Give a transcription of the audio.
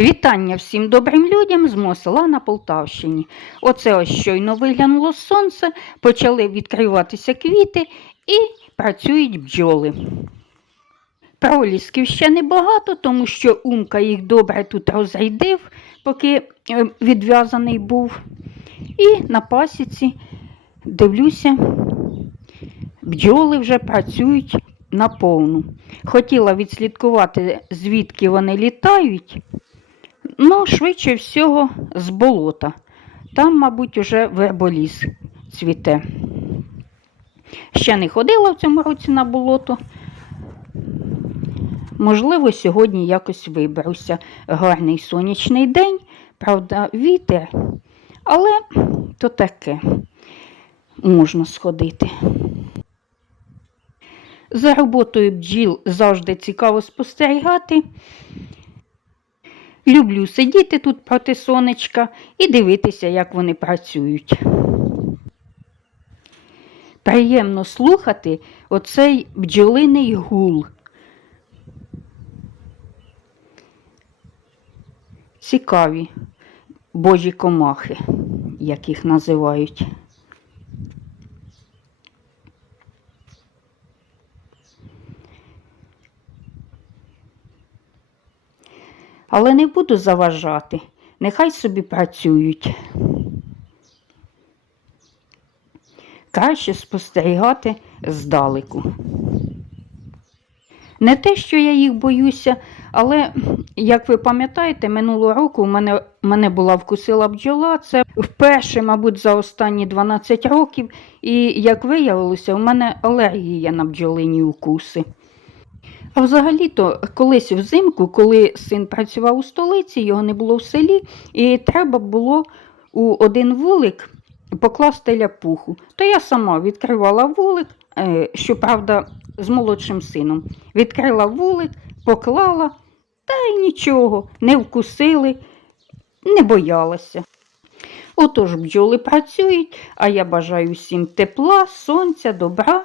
Вітання всім добрим людям з мого села на Полтавщині. Оце ось щойно виглянуло сонце, почали відкриватися квіти і працюють бджоли. Пролісків ще небагато, тому що Умка їх добре тут розрядив, поки е, відв'язаний був. І на пасіці дивлюся, бджоли вже працюють наповну. Хотіла відслідкувати, звідки вони літають, ну, швидше всього, з болота. Там, мабуть, уже верболіс цвіте. Ще не ходила в цьому році на болото. Можливо, сьогодні якось виберуся. Гарний сонячний день, правда, вітер, але то таке можна сходити. За роботою бджіл завжди цікаво спостерігати. Люблю сидіти тут проти сонечка і дивитися, як вони працюють. Приємно слухати оцей бджолиний гул. Цікаві божі комахи, як їх називають. Але не буду заважати, нехай собі працюють. Краще спостерігати здалеку. Не те, що я їх боюся, але, як ви пам'ятаєте, минулого року у мене, мене була вкусила бджола. Це вперше, мабуть, за останні 12 років. І, як виявилося, у мене алергія на бджолині укуси. А взагалі-то колись взимку, коли син працював у столиці, його не було в селі, і треба було у один вулик покласти ляпуху. То я сама відкривала вулик, е, щоправда, з молодшим сином. Відкрила вулик, поклала, та й нічого, не вкусили, не боялася. Отож бджоли працюють, а я бажаю всім тепла, сонця, добра.